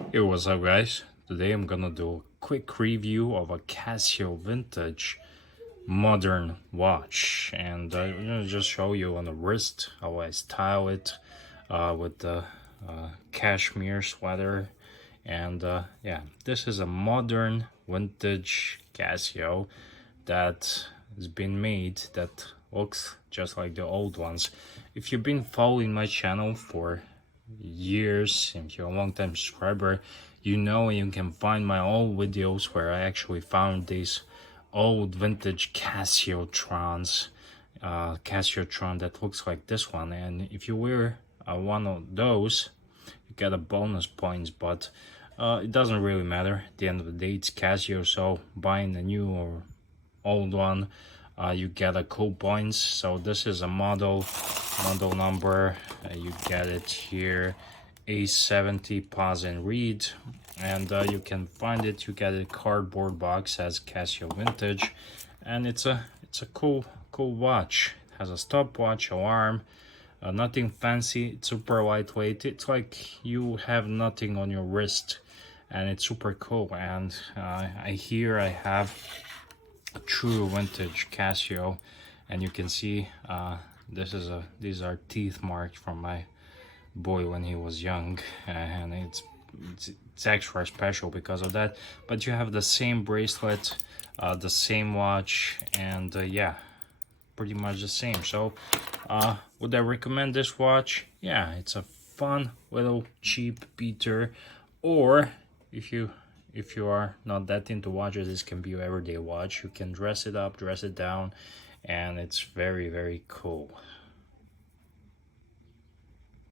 Hey, what's up guys? Today I'm gonna do a quick review of a Casio vintage modern watch, and I'm gonna just show you on the wrist how I style it with the cashmere sweater. And yeah, this is a modern vintage Casio that has been made that looks just like the old ones. If you've been following my channel for years, if you're a long time subscriber, you know you can find my old videos where I actually found these old vintage Casio-trons, Casio-tron that looks like this one. And if you wear one of those, you get a bonus points, but it doesn't really matter. At the end of the day, it's Casio, so buying a new or old one, you get a cool points. So this is a model number, you get it here, A70 pause and read, and you can find it. You get a cardboard box as Casio vintage, and it's a cool watch. It has a stopwatch, alarm, nothing fancy. It's super lightweight. It's like you have nothing on your wrist, and it's super cool. And I have a true vintage Casio, and you can see these are teeth marks from my boy when he was young, and it's extra special because of that. But you have the same bracelet, the same watch, and yeah, pretty much the same. So would I recommend this watch? Yeah, it's a fun little cheap beater. Or if you are not that into watches, this can be your everyday watch. You can dress it up, dress it down, and it's very cool.